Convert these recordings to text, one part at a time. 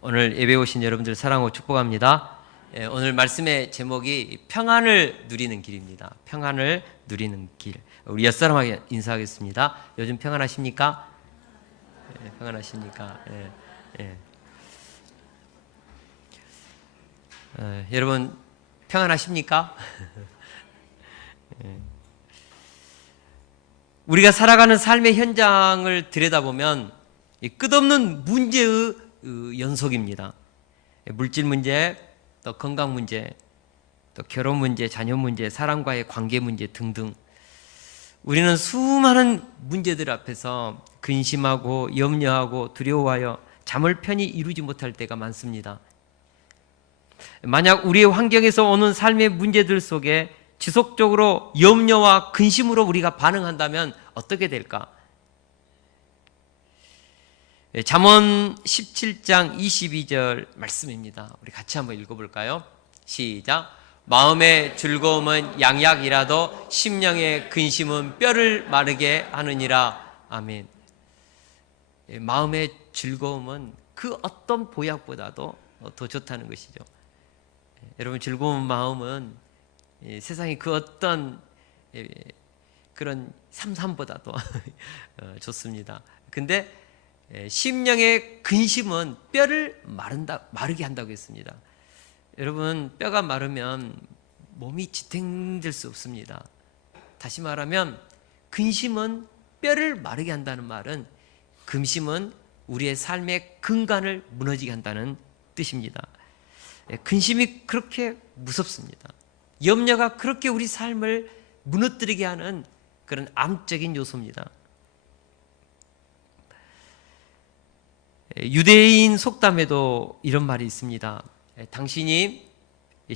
오늘 예배 오신 여러분들 사랑하고 축복합니다. 오늘 말씀의 제목이 평안을 누리는 길입니다. 평안을 누리는 길. 우리 옆사람에게 인사하겠습니다. 요즘 평안하십니까? 평안하십니까? 여러분 평안하십니까? 우리가 살아가는 삶의 현장을 들여다보면 끝없는 문제의 연속입니다. 물질 문제, 또 건강 문제, 또 결혼 문제, 자녀 문제, 사람과의 관계 문제 등등. 우리는 수많은 문제들 앞에서 근심하고 염려하고 두려워하여 잠을 편히 이루지 못할 때가 많습니다. 만약 우리의 환경에서 오는 삶의 문제들 속에 지속적으로 염려와 근심으로 우리가 반응한다면 어떻게 될까? 잠언 17장 22절 말씀입니다. 우리 같이 한번 읽어볼까요? 시작. 마음의 즐거움은 양약이라도 심령의 근심은 뼈를 마르게 하느니라. 아멘. 마음의 즐거움은 그 어떤 보약보다도 더 좋다는 것이죠. 여러분, 즐거운 마음은 세상의 그 어떤 그런 삼삼보다도 좋습니다. 근데 심령의 근심은 뼈를 마르게 한다고 했습니다. 여러분, 뼈가 마르면 몸이 지탱될 수 없습니다. 다시 말하면 근심은 뼈를 마르게 한다는 말은 근심은 우리의 삶의 근간을 무너지게 한다는 뜻입니다. 근심이 그렇게 무섭습니다. 염려가 그렇게 우리 삶을 무너뜨리게 하는 그런 암적인 요소입니다. 유대인 속담에도 이런 말이 있습니다. 당신이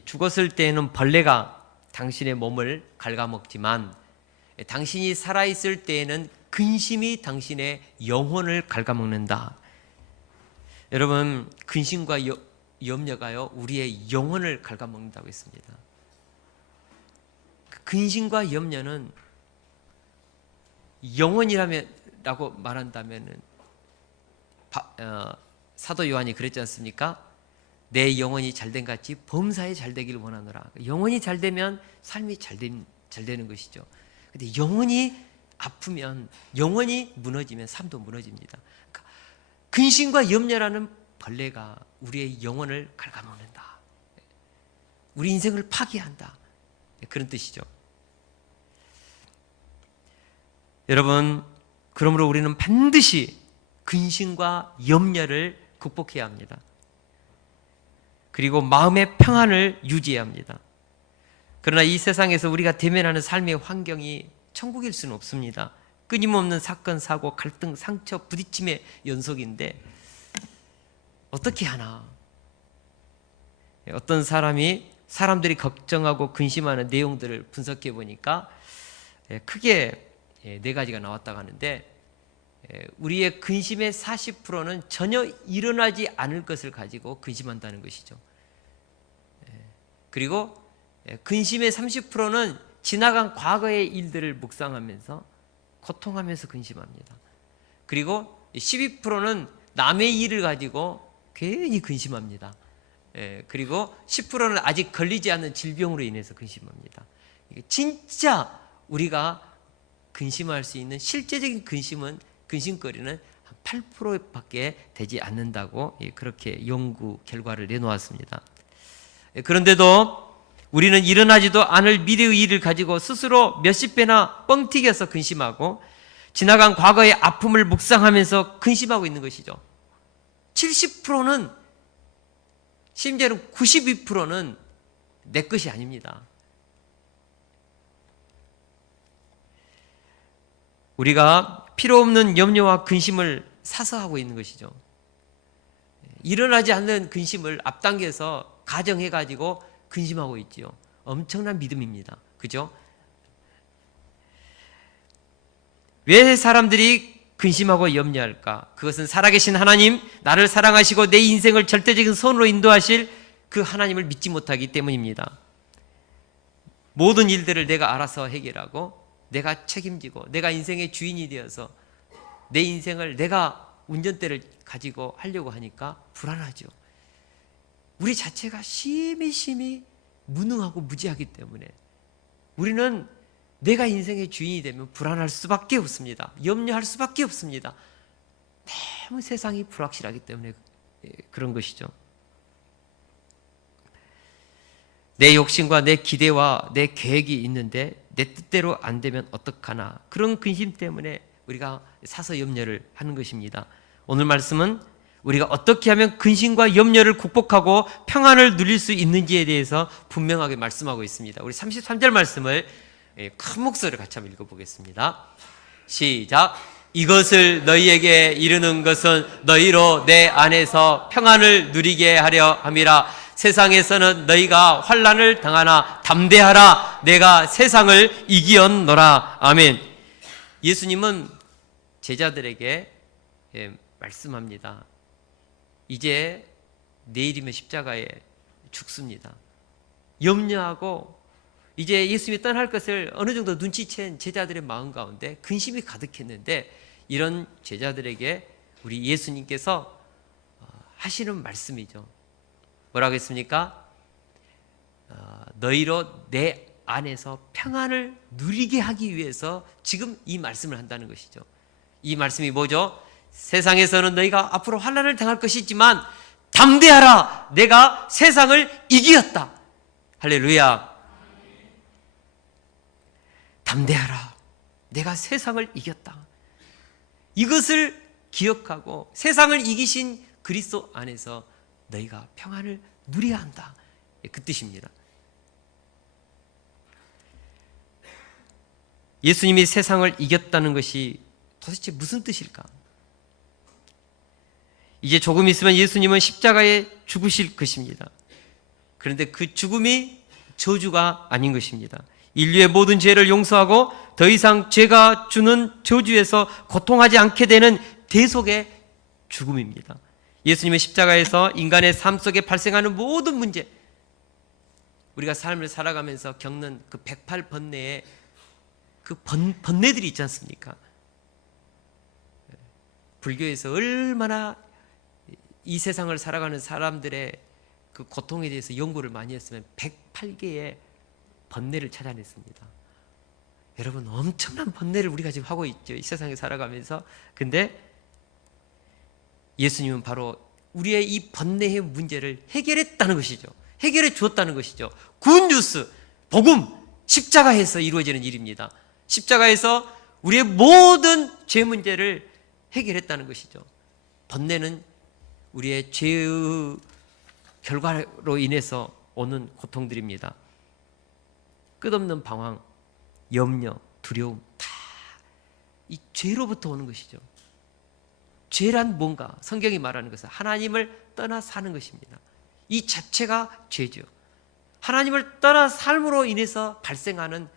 죽었을 때에는 벌레가 당신의 몸을 갉아먹지만 당신이 살아있을 때에는 근심이 당신의 영혼을 갉아먹는다. 여러분, 근심과 염려가요, 우리의 영혼을 갉아먹는다고 했습니다. 근심과 염려는 영혼이라고 말한다면 사도 요한이 그랬지 않습니까? 내 영혼이 잘된 같이 범사에 잘되기를 원하노라. 영혼이 잘되면 삶이 잘되는 것이죠. 근데 영혼이 아프면, 영혼이 무너지면 삶도 무너집니다. 그러니까 근심과 염려라는 벌레가 우리의 영혼을 갉아먹는다. 우리 인생을 파괴한다. 그런 뜻이죠. 여러분, 그러므로 우리는 반드시 근심과 염려를 극복해야 합니다. 그리고 마음의 평안을 유지해야 합니다. 그러나 이 세상에서 우리가 대면하는 삶의 환경이 천국일 수는 없습니다. 끊임없는 사건, 사고, 갈등, 상처, 부딪힘의 연속인데 어떻게 하나? 어떤 사람들이 걱정하고 근심하는 내용들을 분석해 보니까 크게 네 가지가 나왔다고 하는데, 우리의 근심의 40%는 전혀 일어나지 않을 것을 가지고 근심한다는 것이죠. 그리고 근심의 30%는 지나간 과거의 일들을 묵상하면서 고통하면서 근심합니다. 그리고 12%는 남의 일을 가지고 괜히 근심합니다. 그리고 10%는 아직 걸리지 않은 질병으로 인해서 근심합니다. 진짜 우리가 근심할 수 있는 실제적인 근심거리는 한 8%밖에 되지 않는다고 그렇게 연구 결과를 내놓았습니다. 그런데도 우리는 일어나지도 않을 미래의 일을 가지고 스스로 몇십 배나 뻥튀겨서 근심하고 지나간 과거의 아픔을 묵상하면서 근심하고 있는 것이죠. 70%는, 심지어는 92%는 내 것이 아닙니다. 우리가 필요 없는 염려와 근심을 사서 하고 있는 것이죠. 일어나지 않는 근심을 앞당겨서 가정해가지고 근심하고 있지요. 엄청난 믿음입니다. 그죠? 왜 사람들이 근심하고 염려할까? 그것은 살아계신 하나님, 나를 사랑하시고 내 인생을 절대적인 선으로 인도하실 그 하나님을 믿지 못하기 때문입니다. 모든 일들을 내가 알아서 해결하고 내가 책임지고 내가 인생의 주인이 되어서 내 인생을 내가 운전대를 가지고 하려고 하니까 불안하죠. 우리 자체가 심히 무능하고 무지하기 때문에 우리는 내가 인생의 주인이 되면 불안할 수밖에 없습니다. 염려할 수밖에 없습니다. 너무 세상이 불확실하기 때문에 그런 것이죠. 내 욕심과 내 기대와 내 계획이 있는데 내 뜻대로 안 되면 어떡하나, 그런 근심 때문에 우리가 사서 염려를 하는 것입니다. 오늘 말씀은 우리가 어떻게 하면 근심과 염려를 극복하고 평안을 누릴 수 있는지에 대해서 분명하게 말씀하고 있습니다. 우리 33절 말씀을 큰 목소리로 같이 한번 읽어보겠습니다. 시작. 이것을 너희에게 이르는 것은 너희로 내 안에서 평안을 누리게 하려 함이라. 세상에서는 너희가 환난을 당하나 담대하라. 내가 세상을 이기었노라. 아멘. 예수님은 제자들에게 말씀합니다. 이제 내일이면 십자가에 죽습니다. 염려하고 이제 예수님이 떠날 것을 어느 정도 눈치챈 제자들의 마음 가운데 근심이 가득했는데, 이런 제자들에게 우리 예수님께서 하시는 말씀이죠. 뭐라고 했습니까? 너희로 내 안에서 평안을 누리게 하기 위해서 지금 이 말씀을 한다는 것이죠. 이 말씀이 뭐죠? 세상에서는 너희가 앞으로 환난을 당할 것이지만 담대하라. 내가 세상을 이기었다. 할렐루야. 담대하라. 내가 세상을 이겼다. 이것을 기억하고 세상을 이기신 그리스도 안에서 너희가 평안을 누려야 한다. 그 뜻입니다. 예수님이 세상을 이겼다는 것이 도대체 무슨 뜻일까? 이제 조금 있으면 예수님은 십자가에 죽으실 것입니다. 그런데 그 죽음이 저주가 아닌 것입니다. 인류의 모든 죄를 용서하고 더 이상 죄가 주는 저주에서 고통하지 않게 되는 대속의 죽음입니다. 예수님의 십자가에서 인간의 삶 속에 발생하는 모든 문제, 우리가 삶을 살아가면서 겪는 그 108번뇌의 그 번뇌들이 있지 않습니까? 불교에서 얼마나 이 세상을 살아가는 사람들의 그 고통에 대해서 연구를 많이 했으면 108개의 번뇌를 찾아냈습니다. 여러분, 엄청난 번뇌를 우리가 지금 하고 있죠, 이 세상에 살아가면서. 근데 예수님은 바로 우리의 이 번뇌의 문제를 해결했다는 것이죠. 해결해 주었다는 것이죠. 굿뉴스, 복음, 십자가에서 이루어지는 일입니다. 십자가에서 우리의 모든 죄 문제를 해결했다는 것이죠. 번뇌는 우리의 죄의 결과로 인해서 오는 고통들입니다. 끝없는 방황, 염려, 두려움, 다 이 죄로부터 오는 것이죠. 죄란 뭔가? 성경이 말하는 것은 하나님을 떠나 사는 것입니다. 이 자체가 죄죠. 하나님을 떠나 삶으로 인해서 발생하는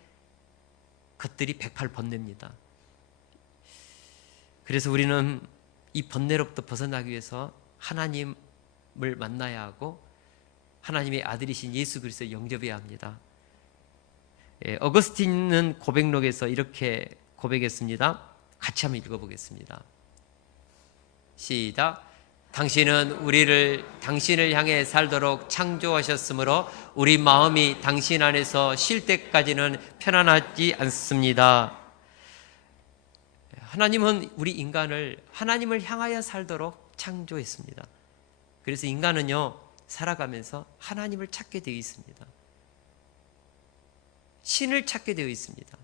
것들이 108번뇌입니다. 그래서 우리는 이 번뇌로부터 벗어나기 위해서 하나님을 만나야 하고 하나님의 아들이신 예수 그리스도를 영접해야 합니다. 어거스틴은 고백록에서 이렇게 고백했습니다. 같이 한번 읽어보겠습니다. 시작. 당신은 우리를 당신을 향해 살도록 창조하셨으므로 우리 마음이 당신 안에서 쉴 때까지는 편안하지 않습니다. 하나님은 우리 인간을 하나님을 향하여 살도록 창조했습니다. 그래서 인간은요, 살아가면서 하나님을 찾게 되어 있습니다. 신을 찾게 되어 있습니다.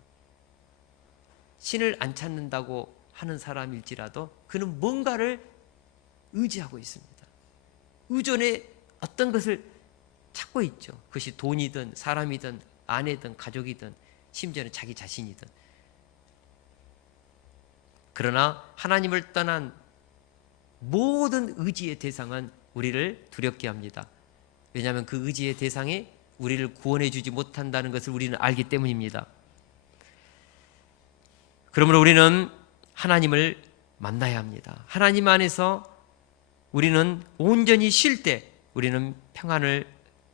신을 안 찾는다고 하는 사람일지라도 그는 뭔가를 의지하고 있습니다. 의존의 어떤 것을 찾고 있죠. 그것이 돈이든 사람이든 아내든 가족이든 심지어는 자기 자신이든. 그러나 하나님을 떠난 모든 의지의 대상은 우리를 두렵게 합니다. 왜냐하면 그 의지의 대상이 우리를 구원해 주지 못한다는 것을 우리는 알기 때문입니다. 그러므로 우리는 하나님을 만나야 합니다. 하나님 안에서 우리는 온전히 쉴 때 우리는 평안을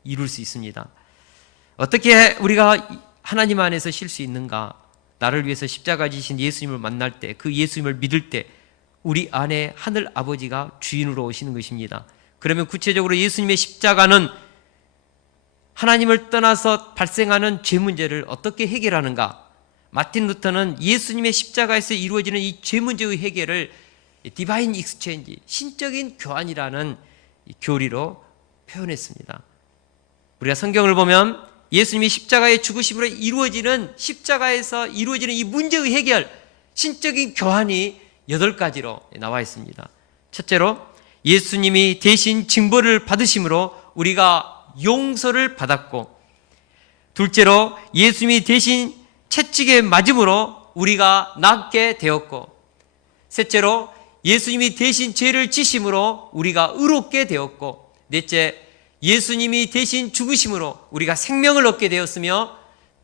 이룰 수 있습니다. 어떻게 우리가 하나님 안에서 쉴 수 있는가? 나를 위해서 십자가 지신 예수님을 만날 때, 그 예수님을 믿을 때 우리 안에 하늘 아버지가 주인으로 오시는 것입니다. 그러면 구체적으로 예수님의 십자가는 하나님을 떠나서 발생하는 죄 문제를 어떻게 해결하는가? 마틴 루터는 예수님의 십자가에서 이루어지는 이 죄 문제의 해결을 디바인 익스체인지, 신적인 교환이라는 교리로 표현했습니다. 우리가 성경을 보면 예수님이 십자가의 죽으심으로 십자가에서 이루어지는 이 문제의 해결, 신적인 교환이 8가지로 나와 있습니다. 첫째로 예수님이 대신 징벌을 받으심으로 우리가 용서를 받았고, 둘째로 예수님이 대신 채찍에 맞음으로 우리가 낫게 되었고, 셋째로 예수님이 대신 죄를 지심으로 우리가 의롭게 되었고, 넷째 예수님이 대신 죽으심으로 우리가 생명을 얻게 되었으며,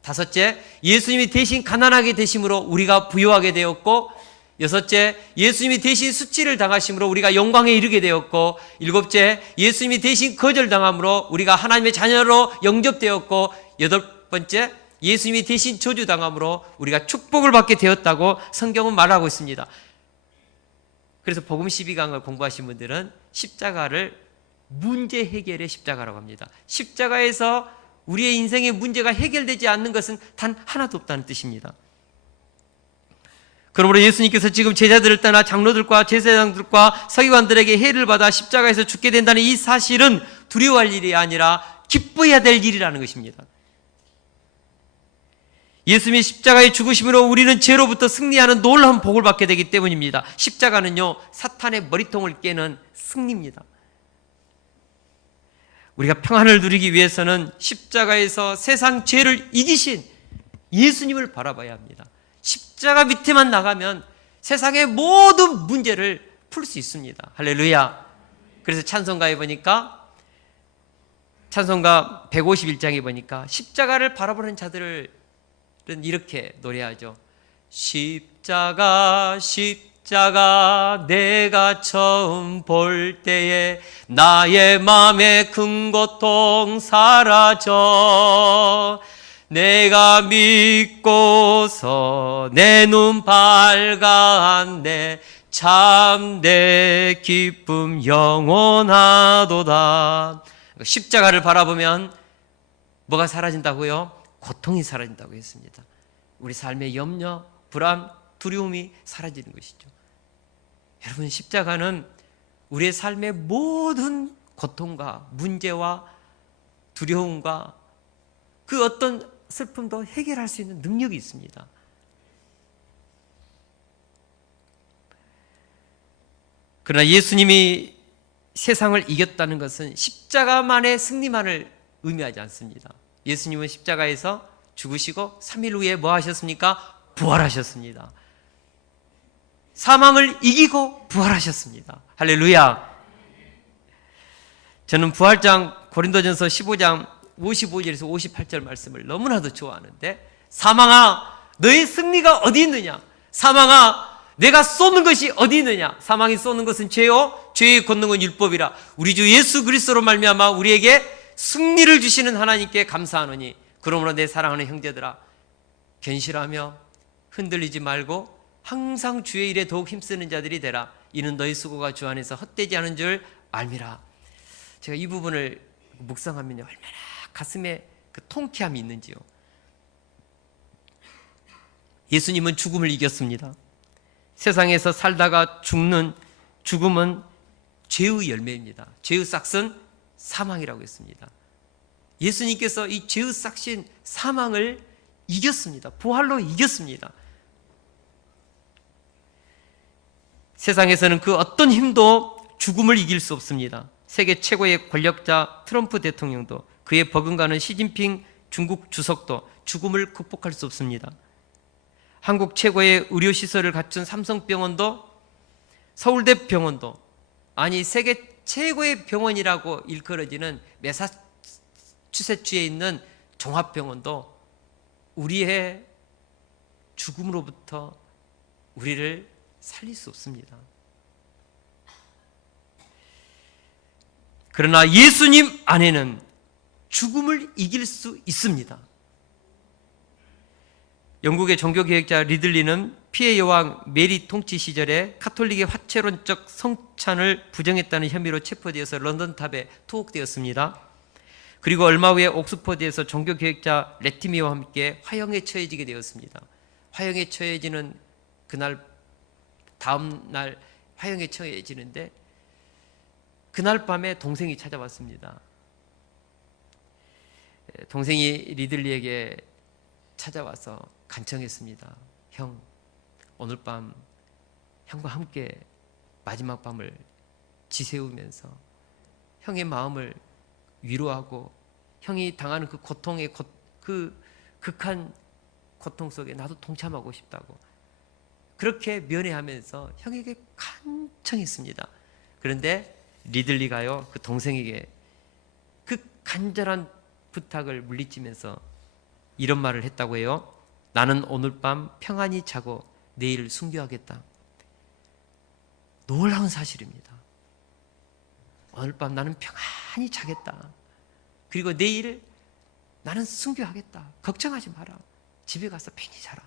다섯째 예수님이 대신 가난하게 되심으로 우리가 부유하게 되었고, 여섯째 예수님이 대신 수치를 당하심으로 우리가 영광에 이르게 되었고, 일곱째 예수님이 대신 거절당함으로 우리가 하나님의 자녀로 영접되었고, 여덟 번째 예수님이 대신 저주당함으로 우리가 축복을 받게 되었다고 성경은 말하고 있습니다. 그래서 복음 12강을 공부하신 분들은 십자가를 문제 해결의 십자가라고 합니다. 십자가에서 우리의 인생의 문제가 해결되지 않는 것은 단 하나도 없다는 뜻입니다. 그러므로 예수님께서 지금 제자들을 떠나 장로들과 제사장들과 서기관들에게 해를 받아 십자가에서 죽게 된다는 이 사실은 두려워할 일이 아니라 기뻐해야 될 일이라는 것입니다. 예수님이 십자가의 죽으심으로 우리는 죄로부터 승리하는 놀라운 복을 받게 되기 때문입니다. 십자가는요, 사탄의 머리통을 깨는 승리입니다. 우리가 평안을 누리기 위해서는 십자가에서 세상 죄를 이기신 예수님을 바라봐야 합니다. 십자가 밑에만 나가면 세상의 모든 문제를 풀 수 있습니다. 할렐루야. 그래서 찬송가에 보니까, 찬송가 151장에 보니까 십자가를 바라보는 자들을 이렇게 노래하죠. 십자가 십자가 내가 처음 볼 때에 나의 맘에 큰 고통 사라져, 내가 믿고서 내 눈 밝았네, 참 내 기쁨 영원하도다. 십자가를 바라보면 뭐가 사라진다고요? 고통이 사라진다고 했습니다. 우리 삶의 염려, 불안, 두려움이 사라지는 것이죠. 여러분, 십자가는 우리의 삶의 모든 고통과 문제와 두려움과 그 어떤 슬픔도 해결할 수 있는 능력이 있습니다. 그러나 예수님이 세상을 이겼다는 것은 십자가만의 승리만을 의미하지 않습니다. 예수님은 십자가에서 죽으시고 3일 후에 뭐 하셨습니까? 부활하셨습니다. 사망을 이기고 부활하셨습니다. 할렐루야. 저는 부활장 고린도전서 15장 55절에서 58절 말씀을 너무나도 좋아하는데, 사망아 너의 승리가 어디 있느냐? 사망아 내가 쏘는 것이 어디 있느냐? 사망이 쏘는 것은 죄요, 죄의 권능은 율법이라. 우리 주 예수 그리스도로 말미암아 우리에게 승리를 주시는 하나님께 감사하노니, 그러므로 내 사랑하는 형제들아, 견실하며 흔들리지 말고 항상 주의 일에 더욱 힘쓰는 자들이 되라. 이는 너희 수고가 주 안에서 헛되지 않은 줄 알미라. 제가 이 부분을 묵상하면 얼마나 가슴에 그 통쾌함이 있는지요. 예수님은 죽음을 이겼습니다. 세상에서 살다가 죽는 죽음은 죄의 열매입니다. 죄의 싹은 사망이라고 했습니다. 예수님께서 이 죄의 싹신 사망을 이겼습니다. 부활로 이겼습니다. 세상에서는 그 어떤 힘도 죽음을 이길 수 없습니다. 세계 최고의 권력자 트럼프 대통령도, 그의 버금가는 시진핑 중국 주석도 죽음을 극복할 수 없습니다. 한국 최고의 의료시설을 갖춘 삼성병원도, 서울대 병원도, 아니 세계 최고의 병원이라고 일컬어지는 매사추세츠에 있는 종합병원도 우리의 죽음으로부터 우리를 살릴 수 없습니다. 그러나 예수님 안에는 죽음을 이길 수 있습니다. 영국의 종교개혁자 리들리는 피해 여왕 메리 통치 시절에 카톨릭의 화채론적 성찬을 부정했다는 혐의로 체포되어서 런던탑에 투옥되었습니다. 그리고 얼마 후에 옥스퍼드에서 종교개혁자 레티미와 함께 화형에 처해지게 되었습니다. 화형에 처해지는 그날 다음 날 화형에 처해지는데 그날 밤에 동생이 찾아왔습니다. 동생이 리들리에게 찾아와서 간청했습니다. 형, 오늘 밤 형과 함께 마지막 밤을 지새우면서 형의 마음을 위로하고 형이 당하는 그 고통의 그 극한 고통 속에 나도 동참하고 싶다고 그렇게 면회하면서 형에게 간청했습니다. 그런데 리들리가요, 그 동생에게 그 간절한 부탁을 물리치면서 이런 말을 했다고 해요. 나는 오늘 밤 평안히 자고 내일 순교하겠다. 놀라운 사실입니다. 오늘 밤 나는 평안히 자겠다. 그리고 내일 나는 순교하겠다. 걱정하지 마라. 집에 가서 편히 자라.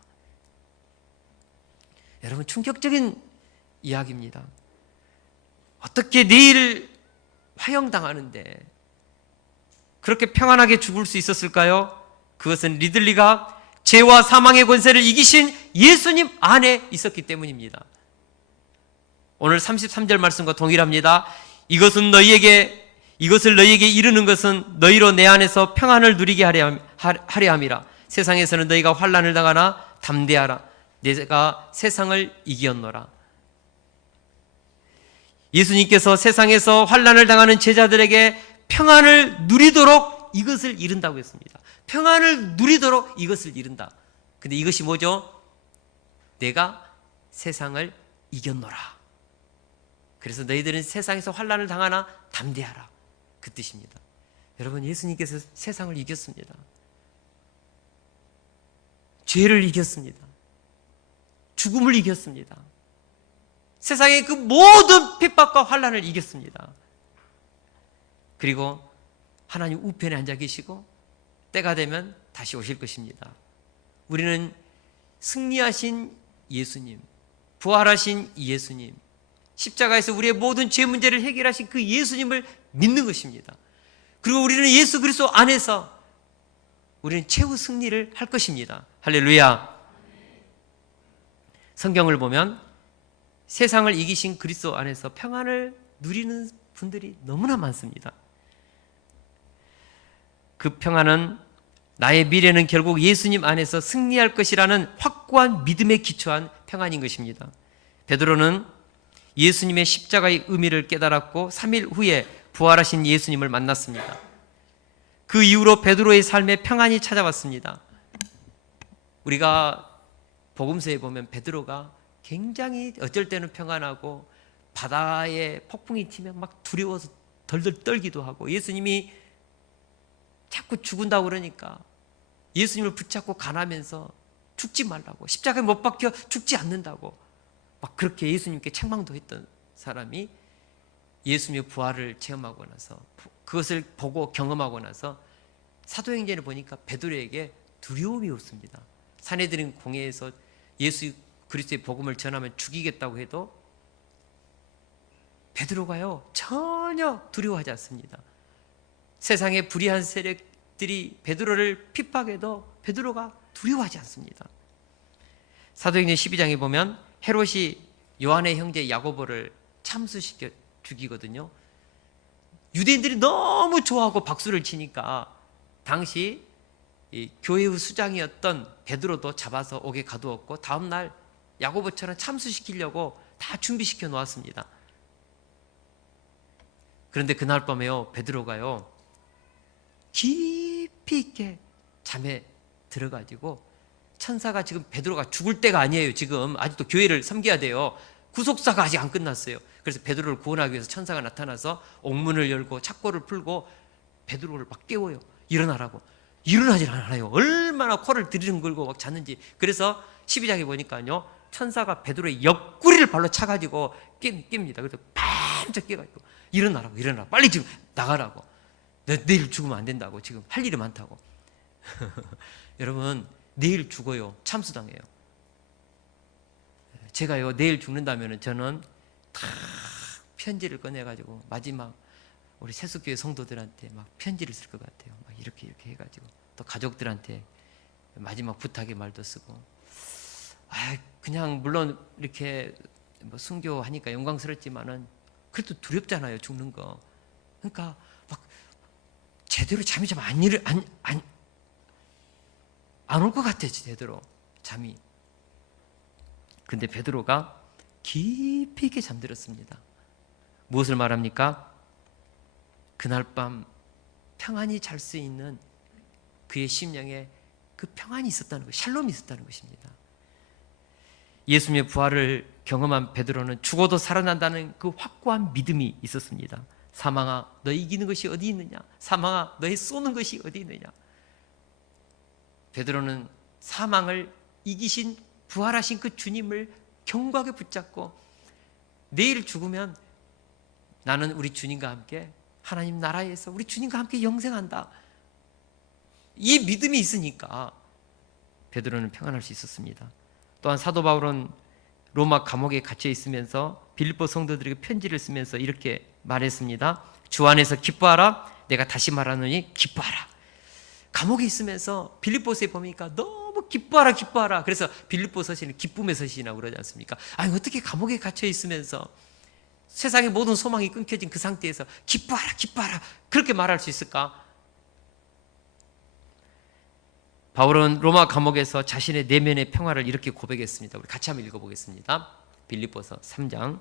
여러분, 충격적인 이야기입니다. 어떻게 내일 화형당하는데 그렇게 평안하게 죽을 수 있었을까요? 그것은 리들리가 죄와 사망의 권세를 이기신 예수님 안에 있었기 때문입니다. 오늘 33절 말씀과 동일합니다. 이것을 너희에게 이르는 것은 너희로 내 안에서 평안을 누리게 하려 함이라. 세상에서는 너희가 환난을 당하나 담대하라. 내가 세상을 이기었노라. 예수님께서 세상에서 환난을 당하는 제자들에게 평안을 누리도록 이것을 이룬다고 했습니다. 평안을 누리도록 이것을 이룬다. 근데 이것이 뭐죠? 내가 세상을 이겼노라. 그래서 너희들은 세상에서 환난을 당하나 담대하라. 그 뜻입니다. 여러분, 예수님께서 세상을 이겼습니다. 죄를 이겼습니다. 죽음을 이겼습니다. 세상의 그 모든 핍박과 환난을 이겼습니다. 그리고 하나님 우편에 앉아 계시고 때가 되면 다시 오실 것입니다. 우리는 승리하신 예수님, 부활하신 예수님, 십자가에서 우리의 모든 죄 문제를 해결하신 그 예수님을 믿는 것입니다. 그리고 우리는 예수 그리스도 안에서 우리는 최후 승리를 할 것입니다. 할렐루야. 성경을 보면 세상을 이기신 그리스도 안에서 평안을 누리는 분들이 너무나 많습니다. 그 평안은 나의 미래는 결국 예수님 안에서 승리할 것이라는 확고한 믿음에 기초한 평안인 것입니다. 베드로는 예수님의 십자가의 의미를 깨달았고 3일 후에 부활하신 예수님을 만났습니다. 그 이후로 베드로의 삶에 평안이 찾아왔습니다. 우리가 복음서에 보면 베드로가 굉장히 어쩔 때는 평안하고 바다에 폭풍이 튀면 막 두려워서 덜덜 떨기도 하고 예수님이 자꾸 죽은다고 그러니까 예수님을 붙잡고 간하면서 죽지 말라고 십자가에 못 박혀 죽지 않는다고 막 그렇게 예수님께 책망도 했던 사람이 예수님의 부활을 체험하고 나서 그것을 보고 경험하고 나서 사도행전을 보니까 베드로에게 두려움이 없습니다. 산헤드린 공회에서 예수 그리스도의 복음을 전하면 죽이겠다고 해도 베드로가요 전혀 두려워하지 않습니다. 세상의 불의한 세력들이 베드로를 핍박해도 베드로가 두려워하지 않습니다. 사도행전 12장에 보면 헤롯이 요한의 형제 야고보를 참수시켜 죽이거든요. 유대인들이 너무 좋아하고 박수를 치니까 당시 이 교회의 수장이었던 베드로도 잡아서 옥에 가두었고 다음날 야고보처럼 참수시키려고 다 준비시켜 놓았습니다. 그런데 그날 밤에요 베드로가요 깊이 있게 잠에 들어가지고 천사가 지금 베드로가 죽을 때가 아니에요. 지금 아직도 교회를 섬겨야 돼요. 구속사가 아직 안 끝났어요. 그래서 베드로를 구원하기 위해서 천사가 나타나서 옥문을 열고 착고를 풀고 베드로를 막 깨워요. 일어나라고. 일어나질 않아요. 얼마나 코를 드르릉 걸고 막 잤는지. 그래서 12장에 보니까요 천사가 베드로의 옆구리를 발로 차가지고 깹니다. 그래서 반짝 깨가지고 일어나라고 빨리 지금 나가라고. 내일 죽으면 안 된다고. 지금 할 일이 많다고. 여러분 내일 죽어요. 참수당해요. 제가요 내일 죽는다면 저는 다 편지를 꺼내가지고 마지막 우리 세숫교회 성도들한테 막 편지를 쓸 것 같아요. 막 이렇게 해가지고 또 가족들한테 마지막 부탁의 말도 쓰고. 그냥 물론 이렇게 뭐 순교하니까 영광스럽지만은 그래도 두렵잖아요, 죽는 거. 그러니까 막 제대로 잠이 좀 안 올 것 같아, 제대로 잠이. 근데 베드로가 깊이 있게 잠들었습니다. 무엇을 말합니까? 그날 밤 평안히 잘 수 있는 그의 심령에 그 평안이 있었다는 것, 샬롬이 있었다는 것입니다. 예수님의 부활을 경험한 베드로는 죽어도 살아난다는 그 확고한 믿음이 있었습니다. 사망아, 너의 이기는 것이 어디 있느냐? 사망아, 너의 쏘는 것이 어디 있느냐? 베드로는 사망을 이기신 부활하신 그 주님을 견고하게 붙잡고 내일 죽으면 나는 우리 주님과 함께 하나님 나라에서 우리 주님과 함께 영생한다. 이 믿음이 있으니까 베드로는 평안할 수 있었습니다. 또한 사도 바울은 로마 감옥에 갇혀 있으면서 빌립보 성도들에게 편지를 쓰면서 이렇게 말했습니다. 주 안에서 기뻐하라. 내가 다시 말하노니 기뻐하라. 감옥에 있으면서 빌립보서에 보니까 너무 기뻐하라. 그래서 빌립보서시는 기쁨의 서신이라고 그러지 않습니까? 아니 어떻게 감옥에 갇혀 있으면서 세상의 모든 소망이 끊겨진 그 상태에서 기뻐하라 그렇게 말할 수 있을까? 바울은 로마 감옥에서 자신의 내면의 평화를 이렇게 고백했습니다. 우리 같이 한번 읽어보겠습니다. 빌립보서 4장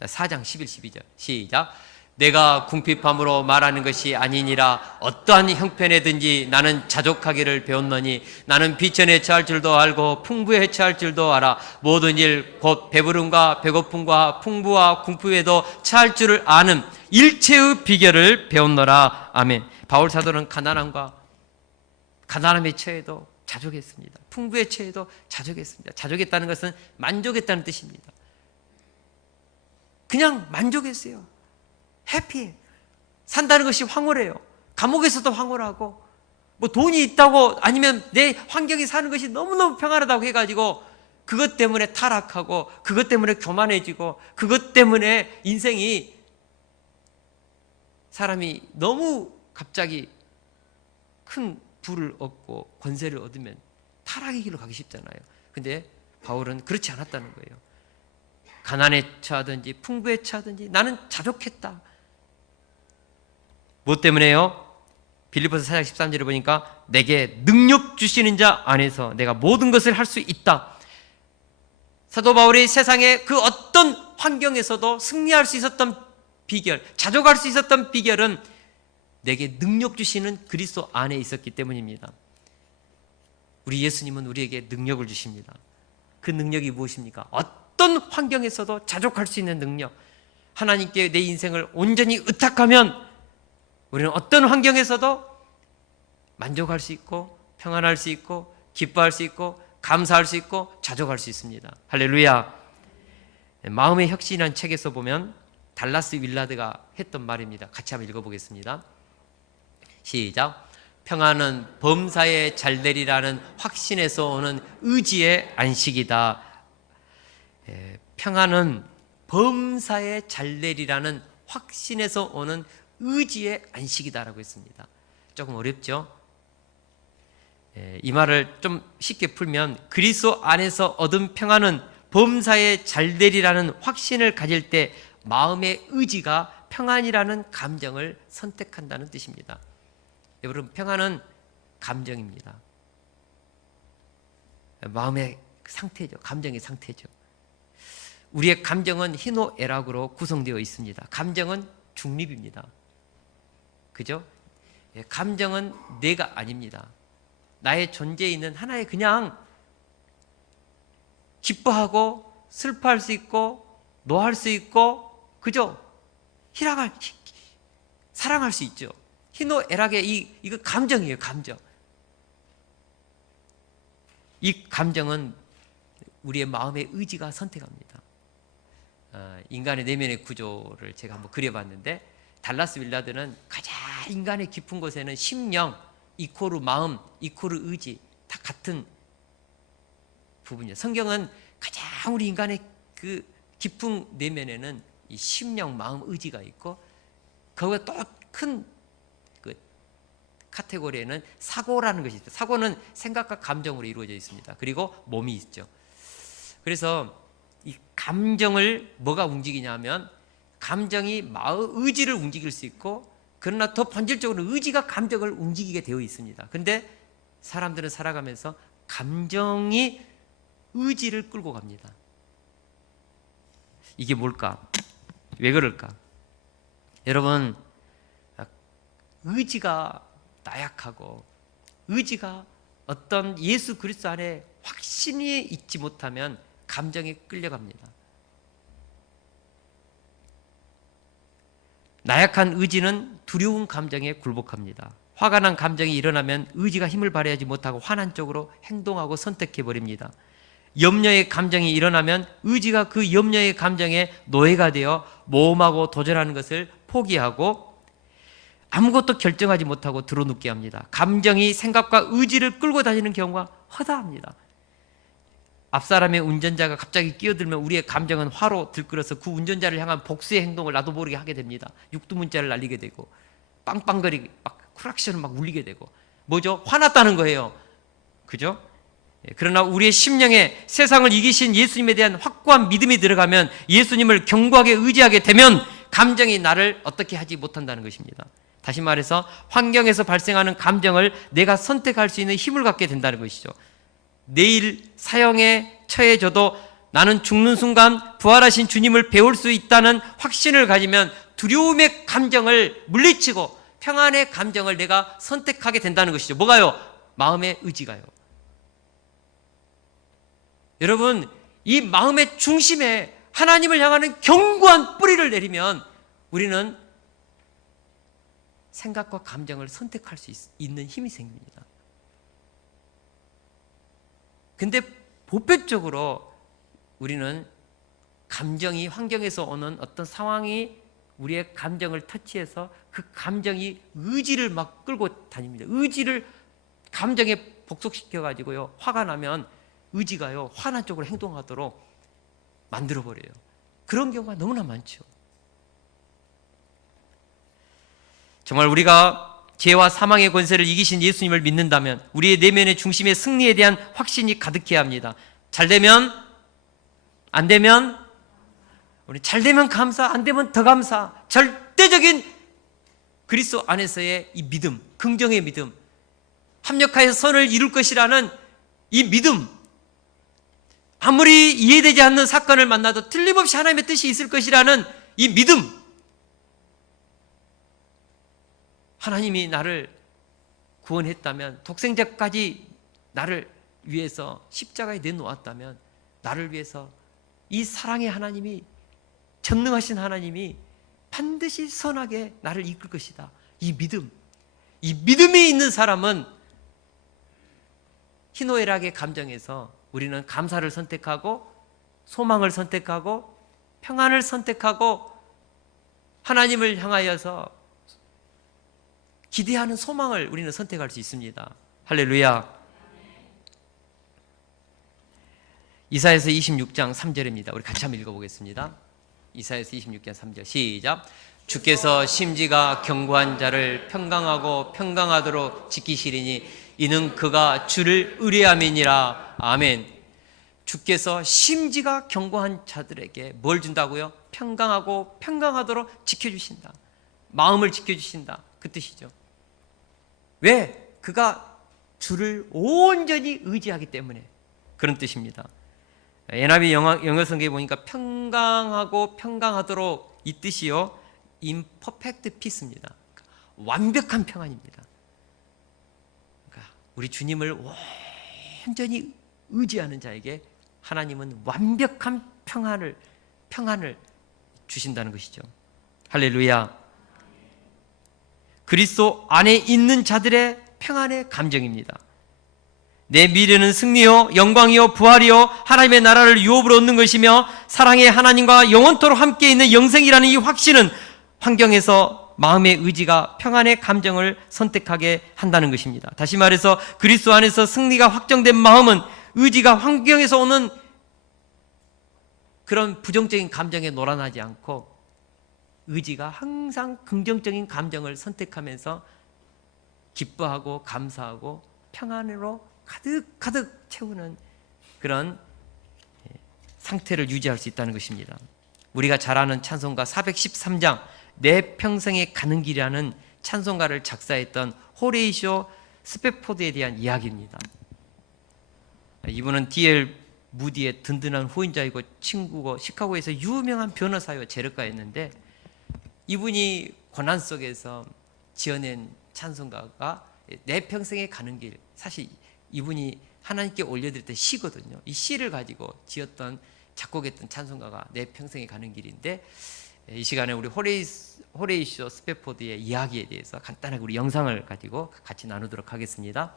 11, 12절 시작. 내가 궁핍함으로 말하는 것이 아니니라. 어떠한 형편에든지 나는 자족하기를 배웠노니 나는 비천에 처할 줄도 알고 풍부에 처할 줄도 알아. 모든 일 곧 배부름과 배고픔과 풍부와 궁핍에도 처할 줄을 아는 일체의 비결을 배웠노라. 아멘. 바울 사도는 가난함에 처해도 자족했습니다. 풍부에 처해도 자족했습니다. 자족했다는 것은 만족했다는 뜻입니다. 그냥 만족했어요. 해피해. 산다는 것이 황홀해요. 감옥에서도 황홀하고 뭐 돈이 있다고 아니면 내 환경이 사는 것이 너무너무 평안하다고 해가지고 그것 때문에 타락하고 그것 때문에 교만해지고 그것 때문에 인생이 사람이 너무 갑자기 큰 부를 얻고 권세를 얻으면 타락의 길로 가기 쉽잖아요. 근데 바울은 그렇지 않았다는 거예요. 가난에 처하든지 풍부에 처하든지 나는 자족했다. 무엇 때문에요? 빌립보서 4장 13절에 보니까 내게 능력 주시는 자 안에서 내가 모든 것을 할 수 있다. 사도 바울이 세상의 그 어떤 환경에서도 승리할 수 있었던 비결, 자족할 수 있었던 비결은 내게 능력 주시는 그리스도 안에 있었기 때문입니다. 우리 예수님은 우리에게 능력을 주십니다. 그 능력이 무엇입니까? 어떤 환경에서도 자족할 수 있는 능력. 하나님께 내 인생을 온전히 의탁하면 우리는 어떤 환경에서도 만족할 수 있고 평안할 수 있고 기뻐할 수 있고 감사할 수 있고 자족할 수 있습니다. 할렐루야. 마음의 혁신이라는 책에서 보면 달라스 윌라드가 했던 말입니다. 같이 한번 읽어보겠습니다. 시작. 평안은 범사에 잘 되리라는 확신에서 오는 의지의 안식이다. 평안은 범사에 잘 되리라는 확신에서 오는 의지의 안식이다라고 했습니다. 조금 어렵죠? 이 말을 좀 쉽게 풀면 그리스도 안에서 얻은 평안은 범사에 잘 되리라는 확신을 가질 때 마음의 의지가 평안이라는 감정을 선택한다는 뜻입니다. 여러분, 평안은 감정입니다. 마음의 상태죠. 감정의 상태죠. 우리의 감정은 희노애락으로 구성되어 있습니다. 감정은 중립입니다. 그죠? 감정은 내가 아닙니다. 나의 존재에 있는 하나의 그냥 기뻐하고 슬퍼할 수 있고 노할 수 있고 그죠? 사랑할 수 있죠. 희노애락의 이거 감정이에요. 감정. 이 감정은 우리의 마음의 의지가 선택합니다. 인간의 내면의 구조를 제가 한번 그려봤는데 달라스 윌라드는 가장 인간의 깊은 곳에는 심령 이코르 마음 이코르 의지 다 같은 부분이에요. 성경은 가장 우리 인간의 그 깊은 내면에는 이 심령, 마음, 의지가 있고, 그거가 또 큰 그 카테고리에는 사고라는 것이 있어요. 사고는 생각과 감정으로 이루어져 있습니다. 그리고 몸이 있죠. 그래서 이 감정을 뭐가 움직이냐면, 감정이 마음, 의지를 움직일 수 있고, 그러나 더 본질적으로 의지가 감정을 움직이게 되어 있습니다. 그런데 사람들은 살아가면서 감정이 의지를 끌고 갑니다. 이게 뭘까? 왜 그럴까? 여러분, 의지가 나약하고 의지가 어떤 예수 그리스도 안에 확신이 있지 못하면 감정에 끌려갑니다. 나약한 의지는 두려운 감정에 굴복합니다. 화가 난 감정이 일어나면 의지가 힘을 발휘하지 못하고 화난 쪽으로 행동하고 선택해버립니다. 염려의 감정이 일어나면 의지가 그 염려의 감정에 노예가 되어 모험하고 도전하는 것을 포기하고 아무것도 결정하지 못하고 드러눕게 합니다. 감정이 생각과 의지를 끌고 다니는 경우가 허다합니다. 앞사람의 운전자가 갑자기 끼어들면 우리의 감정은 화로 들끓어서 그 운전자를 향한 복수의 행동을 나도 모르게 하게 됩니다. 육두문자를 날리게 되고 빵빵거리게 막 크락션을 막 울리게 되고, 뭐죠? 화났다는 거예요. 그죠? 그러나 우리의 심령에 세상을 이기신 예수님에 대한 확고한 믿음이 들어가면, 예수님을 견고하게 의지하게 되면 감정이 나를 어떻게 하지 못한다는 것입니다. 다시 말해서 환경에서 발생하는 감정을 내가 선택할 수 있는 힘을 갖게 된다는 것이죠. 내일 사형에 처해져도 나는 죽는 순간 부활하신 주님을 배울 수 있다는 확신을 가지면 두려움의 감정을 물리치고 평안의 감정을 내가 선택하게 된다는 것이죠. 뭐가요? 마음의 의지가요. 여러분, 이 마음의 중심에 하나님을 향하는 견고한 뿌리를 내리면 우리는 생각과 감정을 선택할 수 있는 힘이 생깁니다. 근데 보편적으로 우리는 감정이, 환경에서 오는 어떤 상황이 우리의 감정을 터치해서 그 감정이 의지를 막 끌고 다닙니다. 의지를 감정에 복속시켜 가지고요, 화가 나면 의지가요 화난 쪽으로 행동하도록 만들어버려요. 그런 경우가 너무나 많죠. 정말 우리가 죄와 사망의 권세를 이기신 예수님을 믿는다면 우리의 내면의 중심의 승리에 대한 확신이 가득해야 합니다. 잘 되면, 안 되면, 우리 잘 되면 감사, 안 되면 더 감사. 절대적인 그리스도 안에서의 이 믿음, 긍정의 믿음, 합력하여 선을 이룰 것이라는 이 믿음, 아무리 이해되지 않는 사건을 만나도 틀림없이 하나님의 뜻이 있을 것이라는 이 믿음, 하나님이 나를 구원했다면, 독생자까지 나를 위해서 십자가에 내놓았다면, 나를 위해서 이 사랑의 하나님이, 전능하신 하나님이 반드시 선하게 나를 이끌 것이다. 이 믿음, 이 믿음이 있는 사람은 희노애락의 감정에서 우리는 감사를 선택하고 소망을 선택하고 평안을 선택하고 하나님을 향하여서 기대하는 소망을 우리는 선택할 수 있습니다. 할렐루야. 이사야서 26장 3절입니다. 우리 같이 한번 읽어보겠습니다. 이사야서 26장 3절 시작. 주께서 심지가 견고한 자를 평강하고 평강하도록 지키시리니 이는 그가 주를 의뢰함이니라. 아멘. 주께서 심지가 견고한 자들에게 뭘 준다고요? 평강하고 평강하도록 지켜주신다. 마음을 지켜주신다. 그 뜻이죠. 왜? 그가 주를 온전히 의지하기 때문에 그런 뜻입니다. NIV 영어 성경에 보니까 평강하고 평강하도록, 이 뜻이요 imperfect peace입니다. 완벽한 평안입니다. 그러니까 우리 주님을 온전히 의지하는 자에게 하나님은 완벽한 평안을 주신다는 것이죠. 할렐루야. 그리스도 안에 있는 자들의 평안의 감정입니다. 내 미래는 승리요 영광이요 부활이요 하나님의 나라를 유업으로 얻는 것이며 사랑의 하나님과 영원토록 함께 있는 영생이라는 이 확신은 환경에서 마음의 의지가 평안의 감정을 선택하게 한다는 것입니다. 다시 말해서 그리스도 안에서 승리가 확정된 마음은 의지가 환경에서 오는 그런 부정적인 감정에 놀아나지 않고 의지가 항상 긍정적인 감정을 선택하면서 기뻐하고 감사하고 평안으로 가득가득 채우는 그런 상태를 유지할 수 있다는 것입니다. 우리가 잘 아는 찬송가 413장 내 평생에 가는 길이라는 찬송가를 작사했던 호레이쇼 스페포드에 대한 이야기입니다. 이분은 D.L. 무디의 든든한 후임자이고 친구고 시카고에서 유명한 변호사요 재력가였는데 이분이 고난 속에서 지어낸 찬송가가 내 평생에 가는 길, 사실 이분이 하나님께 올려드릴 때 시거든요. 이 시를 가지고 지었던 작곡했던 찬송가가 내 평생에 가는 길인데 이 시간에 우리 호레이쇼 스페포드의 이야기에 대해서 간단하게 우리 영상을 가지고 같이 나누도록 하겠습니다.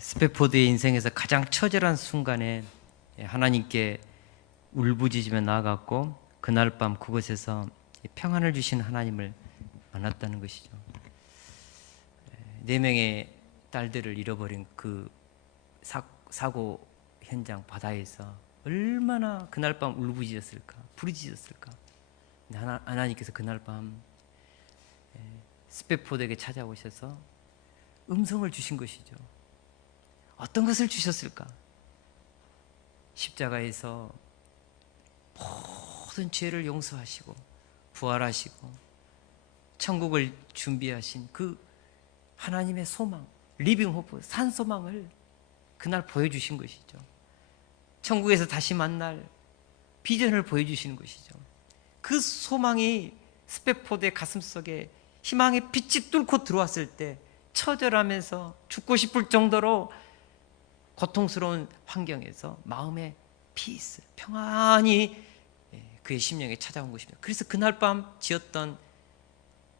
스페포드의 인생에서 가장 처절한 순간에 하나님께 울부짖으며 나아갔고 그날 밤 그곳에서 평안을 주신 하나님을 만났다는 것이죠. 4명의 딸들을 잃어버린 그 사고 현장 바다에서 얼마나 그날 밤 울부짖었을까, 부르짖었을까. 하나님께서 그날 밤 스페포드에게 찾아오셔서 음성을 주신 것이죠. 어떤 것을 주셨을까? 십자가에서 모든 죄를 용서하시고 부활하시고 천국을 준비하신 그 하나님의 소망, 리빙 호프, 산 소망을 그날 보여주신 것이죠. 천국에서 다시 만날 비전을 보여주시는 것이죠. 그 소망이 스페포드의 가슴속에 희망의 빛이 뚫고 들어왔을 때 처절하면서 죽고 싶을 정도로 고통스러운 환경에서 마음의 피스, 평안이 그의 심령에 찾아온 것입니다. 그래서 그날 밤 지었던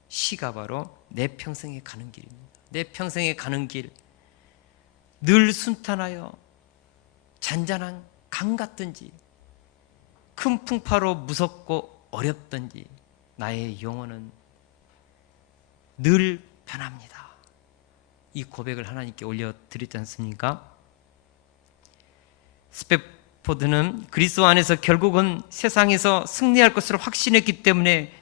시가 바로 내 평생에 가는 길입니다. 내 평생에 가는 길, 늘 순탄하여 잔잔한 강 같든지 큰 풍파로 무섭고 어렵든지 나의 영혼은 늘 변합니다. 이 고백을 하나님께 올려드렸지 않습니까? 스페포드는 그리스도 안에서 결국은 세상에서 승리할 것을 확신했기 때문에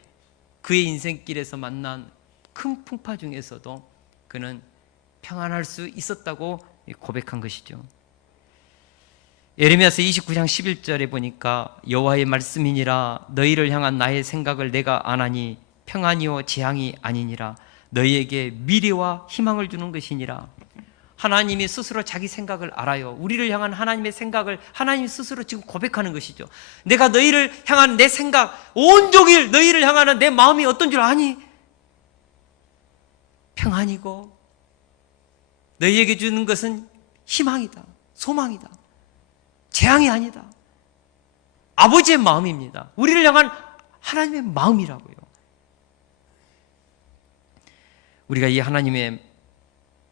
그의 인생길에서 만난 큰 풍파 중에서도 그는 평안할 수 있었다고 고백한 것이죠. 예레미야서 29장 11절에 보니까 여호와의 말씀이니라 너희를 향한 나의 생각을 내가 아나니 평안이요 재앙이 아니니라 너희에게 미래와 희망을 주는 것이니라. 하나님이 스스로 자기 생각을 알아요. 우리를 향한 하나님의 생각을 하나님 스스로 지금 고백하는 것이죠. 내가 너희를 향한 내 생각, 온종일 너희를 향하는 내 마음이 어떤 줄 아니? 평안이고 너희에게 주는 것은 희망이다, 소망이다, 재앙이 아니다. 아버지의 마음입니다. 우리를 향한 하나님의 마음이라고요. 우리가 이 하나님의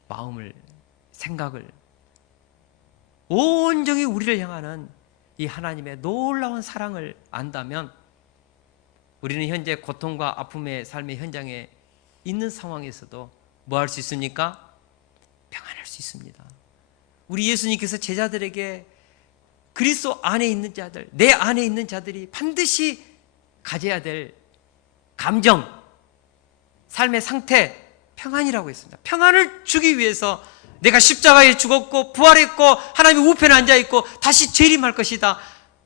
마음을, 생각을 온전히 우리를 향하는 이 하나님의 놀라운 사랑을 안다면 우리는 현재 고통과 아픔의 삶의 현장에 있는 상황에서도 뭐 할 수 있습니까? 평안할 수 있습니다. 우리 예수님께서 제자들에게 그리스도 안에 있는 자들, 내 안에 있는 자들이 반드시 가져야 될 감정, 삶의 상태, 평안이라고 했습니다. 평안을 주기 위해서 내가 십자가에 죽었고 부활했고 하나님의 우편에 앉아있고 다시 재림할 것이다.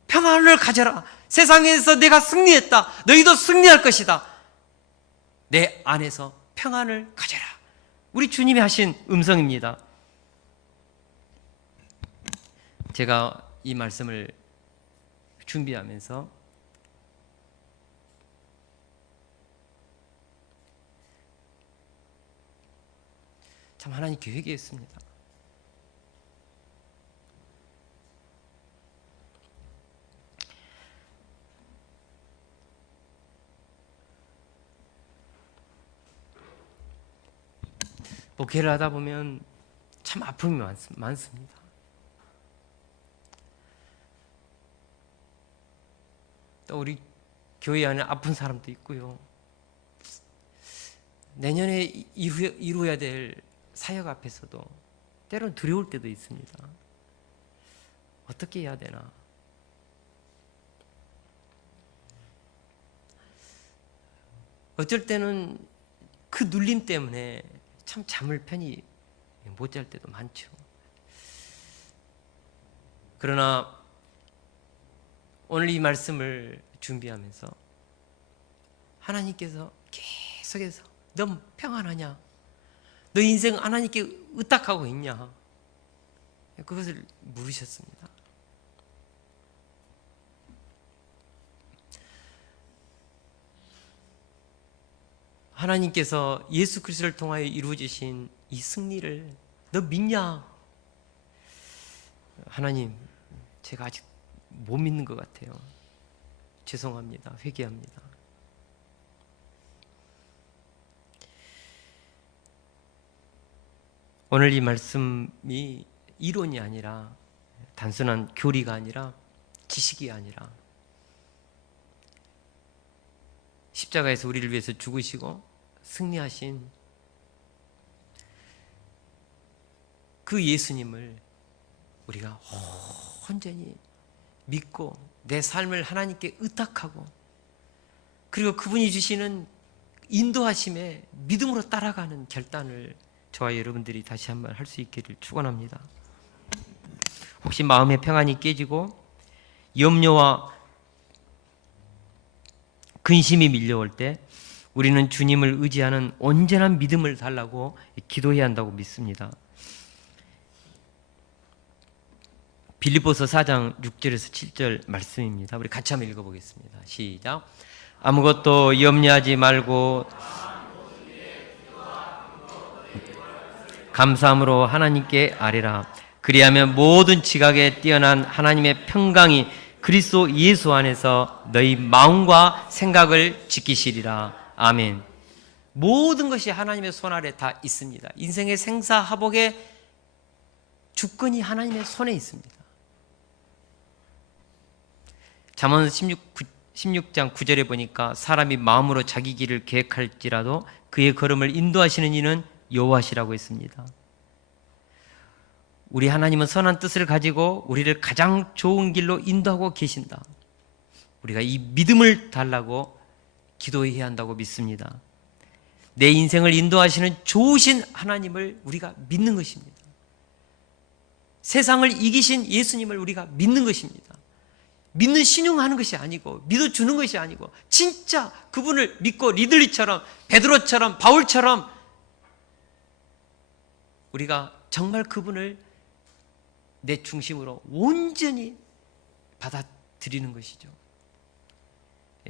평안을 가져라. 세상에서 내가 승리했다. 너희도 승리할 것이다. 내 안에서 평안을 가져라. 우리 주님이 하신 음성입니다. 제가 이 말씀을 준비하면서 참 하나님께 회개했습니다. 목회를 하다 보면 참 아픔이 많습니다. 또 우리 교회 안에 아픈 사람도 있고요. 내년에 이루어야 될 사역 앞에서도 때로는 두려울 때도 있습니다. 어떻게 해야 되나? 어쩔 때는 그 눌림 때문에 참 잠을 편히 못 잘 때도 많죠. 그러나 오늘 이 말씀을 준비하면서 하나님께서 계속해서 너 평안하냐? 너 인생 하나님께 의탁하고 있냐? 그것을 물으셨습니다. 하나님께서 예수 그리스도를 통하여 이루어지신 이 승리를 너 믿냐? 하나님, 제가 아직 못 믿는 것 같아요. 죄송합니다. 회개합니다. 오늘 이 말씀이 이론이 아니라, 단순한 교리가 아니라, 지식이 아니라, 십자가에서 우리를 위해서 죽으시고 승리하신 그 예수님을 우리가 온전히 믿고 내 삶을 하나님께 의탁하고, 그리고 그분이 주시는 인도하심에 믿음으로 따라가는 결단을 저와 여러분들이 다시 한번 할 수 있기를 축원합니다. 혹시 마음의 평안이 깨지고 염려와 근심이 밀려올 때 우리는 주님을 의지하는 온전한 믿음을 달라고 기도해야 한다고 믿습니다. 빌립보서 4장 6절에서 7절 말씀입니다. 우리 같이 한번 읽어보겠습니다. 시작. 아무것도 염려하지 말고 감사함으로 하나님께 아뢰라. 그리하면 모든 지각에 뛰어난 하나님의 평강이 그리스도 예수 안에서 너희 마음과 생각을 지키시리라. 아멘. 모든 것이 하나님의 손 아래 다 있습니다. 인생의 생사하복의 주권이 하나님의 손에 있습니다. 잠언 16장 9절에 보니까 사람이 마음으로 자기 길을 계획할지라도 그의 걸음을 인도하시는 이는 여호와시라고 했습니다. 우리 하나님은 선한 뜻을 가지고 우리를 가장 좋은 길로 인도하고 계신다. 우리가 이 믿음을 달라고 기도해야 한다고 믿습니다. 내 인생을 인도하시는 좋으신 하나님을 우리가 믿는 것입니다. 세상을 이기신 예수님을 우리가 믿는 것입니다. 믿는 신용하는 것이 아니고 믿어주는 것이 아니고 진짜 그분을 믿고 리들리처럼 베드로처럼 바울처럼 우리가 정말 그분을 내 중심으로 온전히 받아들이는 것이죠.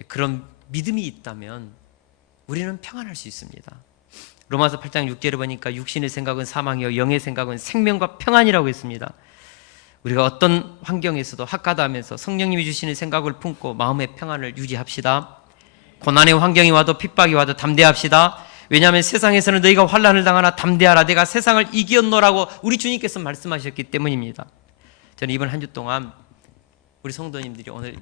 그런 믿음이 있다면 우리는 평안할 수 있습니다. 로마서 8장 6절에 보니까 육신의 생각은 사망이요 영의 생각은 생명과 평안이라고 했습니다. 우리가 어떤 환경에서도 학가다하면서 성령님이 주시는 생각을 품고 마음의 평안을 유지합시다. 고난의 환경이 와도 핍박이 와도 담대합시다. 왜냐하면 세상에서는 너희가 환난을 당하나 담대하라. 내가 세상을 이겼노라고 우리 주님께서 말씀하셨기 때문입니다. 저는 이번 한 주 동안 우리 성도님들이 오늘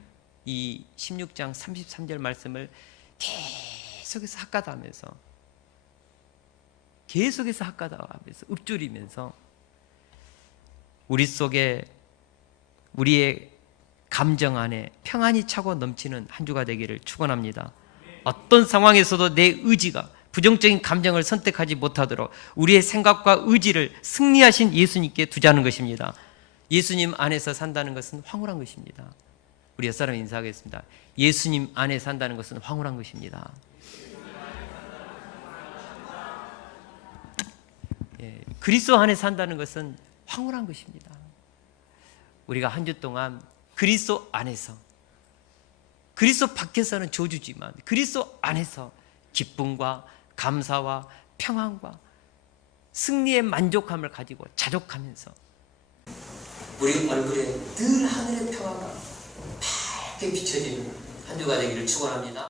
이 16장 33절 말씀을 계속해서 학가다하면서 읊조리면서 우리 속에 우리의 감정 안에 평안이 차고 넘치는 한 주가 되기를 축원합니다. 어떤 상황에서도 내 의지가 부정적인 감정을 선택하지 못하도록 우리의 생각과 의지를 승리하신 예수님께 두자는 것입니다. 예수님 안에서 산다는 것은 황홀한 것입니다. 우리 옆사람 인사하겠습니다. 예수님 안에 산다는 것은 황홀한 것입니다. 그리스도 안에 산다는 것은 황홀한 것입니다. 우리가 한 주 동안 그리스도 안에서, 그리스도 밖에서는 저주지만 그리스도 안에서 기쁨과 감사와 평안과 승리의 만족함을 가지고 자족하면서 우리 얼굴에 늘 하늘의 평화가 밝게 비춰지는 한 주가 되기를 축원합니다.